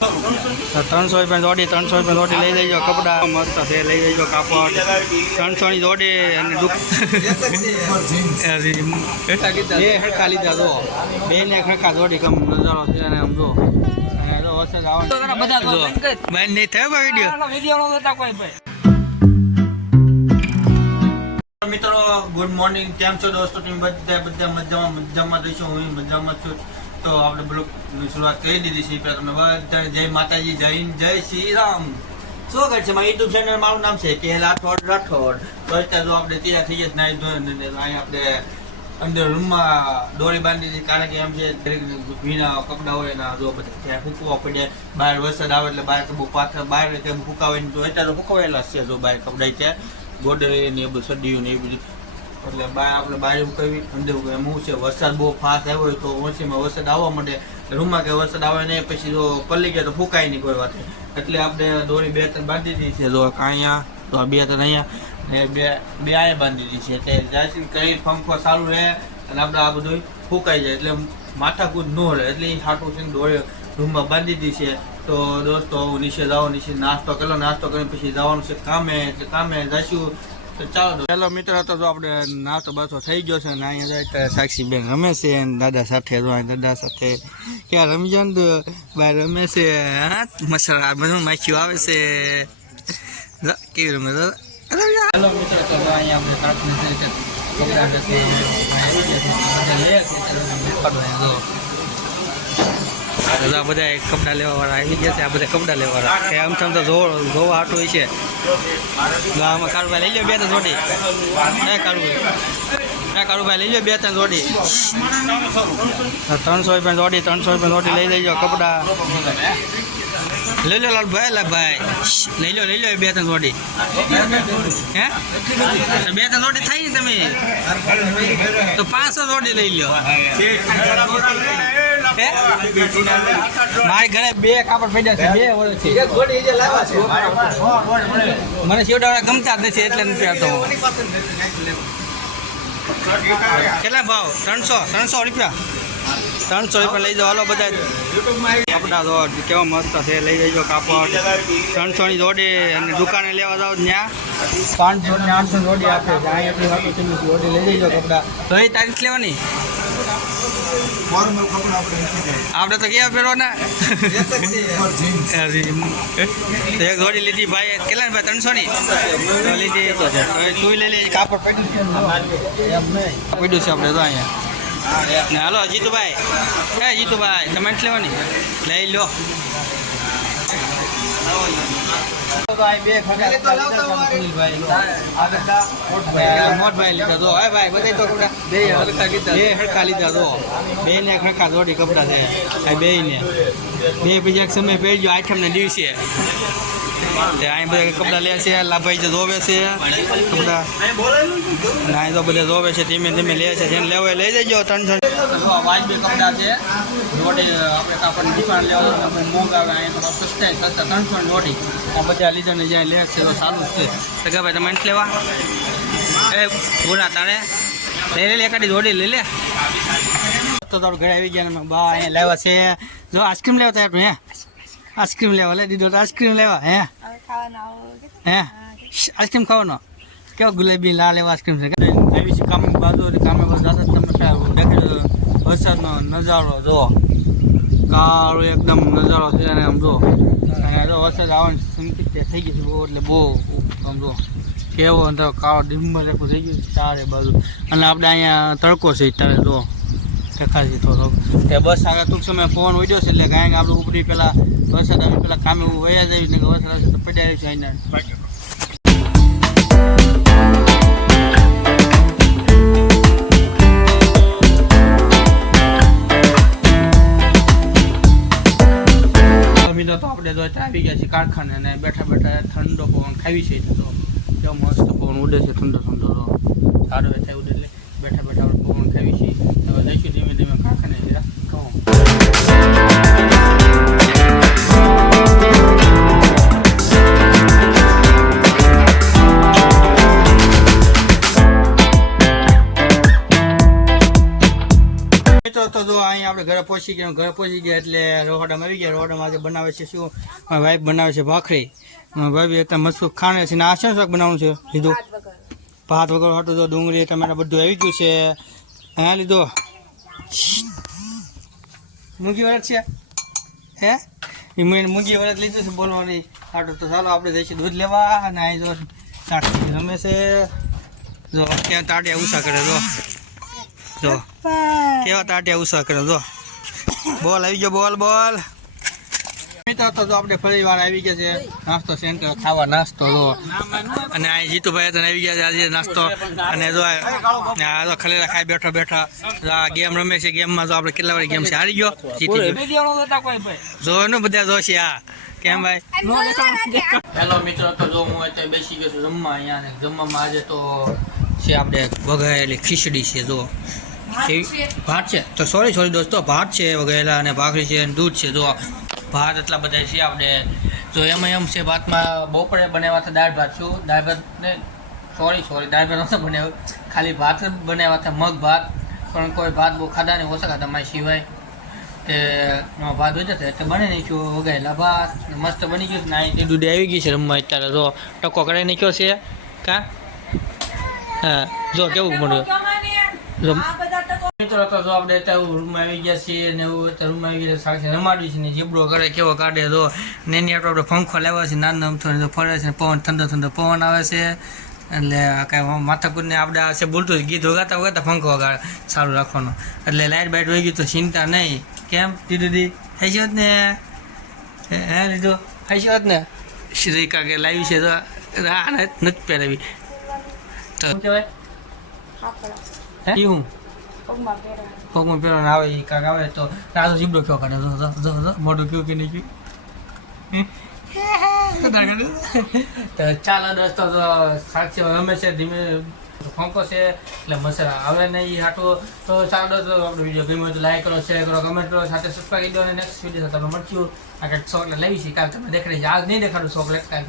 ત્રણસો રૂપિયા જોડી ત્રણસો રૂપિયા જોડી લઈ લેજો કપડા મસ્ત છે લઈ લેજો કાપડ ત્રણસો ની જોડી અને બે હરખા લીધા જો. બે ને હરખા જોડી કમ નજારો છે અને આમ જો. મિત્રો ગુડ મોર્નિંગ કેમ છો દોસ્તો? બધા બધા મજામાં મજામાં જઈશું હું મજામાં છું. તો આપણે બ્લોગની શરૂઆત કરી દીધી છે. તમને બધાને જય માતાજી, જય જય શ્રી રામ. સ્વાગત છે મારી યુટ્યુબ ચેનલ મારું નામ છે કે રાઠોડ. રાઠોડ તો અત્યારે જો આપણે તૈયાર થઈ ગયા નાઈ ધોઈને અહીંયા આપણે અંદર રૂમમાં દોરી બાંધી દીધી. કારણ કે એમ છે, દરેક ભીના કપડા હોય એના જો બધા ત્યાં ફૂકવા પડે. બહાર વરસાદ આવે એટલે બહાર બહુ પાછળ બહાર તેમ સુકાવે તો અત્યારે તો ફૂકવાયેલા છે જો બહાર કપડા ત્યાં. ગોડરે ને એ બધું સડ્યું ને એ બધું. એટલે બાય આપણે બહાર ઉકાવી અંદર ઉકાવી એમ શું છે, વરસાદ બહુ ફાસ્ટ આવ્યો હોય તો ઓછીમાં વરસાદ આવવા માંડે. રૂમમાં કે વરસાદ આવે નહીં, પછી જો પલ્લી ગયા તો ફૂંકાય નહીં કોઈ વાત. એટલે આપણે દોરી બે ત્રણ બાંધી દીધી છે, જો અહીંયા, તો આ બે ત્રણ અહીંયા, ને બે બે અહીંયા બાંધી દીધી છે. એટલે જાસી કરી પંખો સારું રહે અને આપણે આ બધું ફૂંકાઈ જાય. એટલે માથાકૂદ ન રહે. એટલે એ હાટું છે દોરી રૂમમાં બાંધી દીધી છે. તો દોસ્તો નીચે જાઓ નીચે નાસ્તો કરો નાસ્તો કરીને પછી જવાનું છે કામે. એટલે કામે જઈશું તો ચાલો હેલો મિત્ર તો જો આપણે નાસ્તો બાસ્તો થઈ ગયો છે ને અહીંયા જાય સાક્ષી બેન રમે છે દાદા સાથે જો દાદા સાથે ક્યાં રમી જાય ને તો બહાર રમે છે હા? મસાલા બધું માખીઓ આવે છે. કેવી રમે હેલો મિત્ર તો અહીંયા આપણે કાપની છે કે કપડાં છે. તે લે બધા બધા કપડા લેવાવાળા આવી ગયા છે, આ બધા કપડા લેવાવાળા. કે આમ તેમ તો જોવો હાટું હોય છે. આમાં કાળુભાઈ લઈ લો બે ત્રણ જોડી. હે કાળુભાઈ. હે કાળુભાઈ લઈ લો બે ત્રણ જોડી. ત્રણસો રૂપિયા જોડી, ત્રણસો રૂપિયા જોડી લઈ લેજો કપડા. લઈ લો લાલભાઈ લાલભાઈ લઈ લો લઈ લો બે ત્રણ જોડી. હે? બે ત્રણ જોડી થઈ તમે. તો પાંચસો જોડી લઈ લો હે મારી ઘરે બે કાપડ પડ્યા છે બે વર્ષથી. મને શિવડાવડા ગમતા જ નથી એટલે નથી આવતો. કેટલા ભાવ? ત્રણસો ત્રણસો રૂપિયા? ત્રણસો રૂપિયા લઈ જાઓ. હાલો બધા કપડા જો કેવા મસ્ત છે. લઈ જજો કાપડ. ત્રણસો ની જોડી અને દુકાને લેવા જાઓ ત્યાં ત્રણસો ને આઠસો જોડી આપે છે. એટલી જોડી. લઈ જજો કપડા. તો એ તારીખ લેવાની? આપણે તો કેવા પહેરવાના એક જોડી લીધી ભાઈ કેટલા ભાઈ ત્રણસો ની? લીધી. તો લઈ લે કાપડ પડ્યું છે આપણે તો અહીંયા. ને હાલો જીતુભાઈ. હે જીતુભાઈ? તમે લેવાની? લઈ લો. મોટભાઈ. લીધા તો. હે ભાઈ બધા તો કપડા બે લીધા. બે લીધા તો. બે ને એક હરખા કપડા છે. બે ને બે પછી એક સમય પહેરજો આઠમ ને દિવસે. અહીં બધા કપડા લે છે, લાભાઈ જોવે છે, કપડાં. અહીં તો બધા જોવે છે, ધીમે ધીમે લે છે, જેને લેવો લઈ જજો, ત્રણ વાજબી કપડા છે લેવા મોંઘા આવે સસ્તા ત્રણની જોડી. આ બધા લીધા ને જ્યાં લે છે, તો સારું જ છે. કે ભાઈ લેવા? એ બોલા તારે? લઈ લે એકાદી જોડી લઈ લે. તો તારું ઘરે આવી ગયા ને લેવા છે. જો આઈસ્ક્રીમ લેવા તૈયાર હે? આઈસ્ક્રીમ લેવા લઈ દીધો આઈસ્ક્રીમ લેવા હે? હે? આઈસ્ક્રીમ ખાવાનો? કેવો ગુલાબી લાલ એવા આઈસ્ક્રીમ છે? આવી છે કામ બાજુ કામે બાજુ તમે વરસાદનો નજારો જો કાળો એકદમ નજારો છે અને આમ જો અહીંયા જો વરસાદ આવવાની સંકેત થઈ ગઈ છે બહુ એટલે બહુ આમ જો કેવો કાળો ડિમ્બર એકું થઈ ગયું ચારે બાજુ. અને આપણે અહીંયા તડકો છે ત્યારે જો છે થોડો તે બસ આગળ ટૂંક સમય ફોન ઉડ્યો છે એટલે કાંઈક આપણે ઉપરી પેલા વરસાદ આવી પેલા કામે વયા જાય ને વરસાદ આવશે તો પડ્યા છે અહીંયા મિત્રો, તો આપણે આવી ગયા છીએ કારખાને અને બેઠા બેઠા ઠંડો પવન ખાવી છે તો મસ્ત પવન ઉડે છે ઠંડો ઠંડો સારું થાય ઉડે મિત્રો તો જો અહીંયા આપણે ઘરે પહોંચી ગયા. ઘરે પહોંચી ગયા એટલે રોહડામાં આવી ગયા. રોહડામાં આજે બનાવે છે શું? વાઈફ બનાવે છે ભાખરી. ભાભી અત્યારે મસ્ત ખાણે છે ને આ શું શાક બનાવવાનું છે? લીધું? ભાત વગર હતું તો ડુંગળી ટમેટા બધું આવી ગયું છે. હા લીધો. મૂંગી વરત છે. હે? એ મેં મૂંગી વરત લીધું છે બોલવાની. આટલું તો ચાલો આપણે જઈશું દૂધ લેવા અને અહીં જો તાટી રમે છે. જો ત્યાં તાટિયા ઉષા કરે જો. જો. કેવા તાટિયા ઉષા કરે જો. બોલ આવી ગયો બોલ બોલ. મિત્રો તો જો આપણે ફરી વાર આવી ગયા છે નાસ્તો સેન્ટર ખાવા નાસ્તો જો. અને આ જીતુભાઈ તને આવી ગયા છે આજે નાસ્તો. અને જો આ જો ખલેલા ખાઈ બેઠો બેઠા આ ગેમ રમે છે ગેમમાં જો આપણે કેટલા વાર ગેમ છે? હારી ગયો જીતી ગયો જો એનું બધા જોશે આ. કેમ ભાઈ? હેલો મિત્રો તો જો હું અત્યારે બેસી ગયો છું જમવા અહીંયા જમવામાં આજે તો છે આપણે વઘાયેલી ખીચડી છે જો. ભાત છે. તો સોરી સોરી દોસ્તો ભાત છે વગેરે અને ભાખરી છે અને દૂધ છે. જો ભાત એટલા બધા છે આપણે. જો એમાં એમ છે ભાતમાં બપોરે બનાવ્યા હતા દાળ ભાત. શું? દાળ ભાત ને સોરી સોરી દાળ ભાત નહોતા બનાવ્યું. ખાલી ભાત જ બનાવ્યા હતા મગ ભાત. પણ કોઈ ભાત બહુ ખાધા નહીં ઓછા ખાતા મારી સિવાય તે ભાત હોય છે એટલે નહીં નાખ્યું વગેરેલા ભાત. મસ્ત બની ગયું ના અહીં દૂધ આવી ગઈ છે રમવા અત્યારે. જો ટકો કરાવી નાખ્યો છે. કા? હા. જો કેવું મળ્યું? જો મિત્રો તો જો આપણે અત્યારે રૂમમાં આવી ગયા છીએ ને એવું રૂમમાં આવી ગયા સાથે રમાડવી છે ને જીબડો કરે કેવો કાઢે તો. ને એની આપણે આપણે પંખો લેવા છે નાનો અમથો ને ફરે છે પવન ઠંડો ઠંડો પવન આવે છે. એટલે આ કાંઈ માથાકુરને આપણે આ છે બોલતું ગીત વગાતા વગાતા પંખો વગાડે સારું રાખવાનો. એટલે લાઇટ બાઇટ વહી ગયું તો ચિંતા નહીં. કેમ? દીદી થઈ છે જ ને? હે લીધો થઈ છે જ ને? શ્રી કાકે લાવી છે તો આ નથી પહેરાવી. તો શું કહેવાય? હે હું? પગમાં પેલો આવે એ કાંક આવે તો રાજો જીબડો કયો કાઢે? મોઢું કયું કે નહીં કયું તો ચાલો દોસ્તો, તો સાક્ષી રમે છે, ધીમે ફોંકો છે, એટલે મસાલા આવે નહીં હાટું. તો ચાલો, દોસ્તો, આપણો વીડિયો ગમ્યો તો લાઈક કરો શેર કરો કમેન્ટ કરો, સાથે સબસ્ક્રાઈબ કરી દો અને નેક્સ્ટ વીડિયો સાથે આપણે મળશું. આ કંઈક ચોકલેટ લાવી છે, કાલે તમે દેખાડી આજ નહીં દેખાડું ચોકલેટ કાલ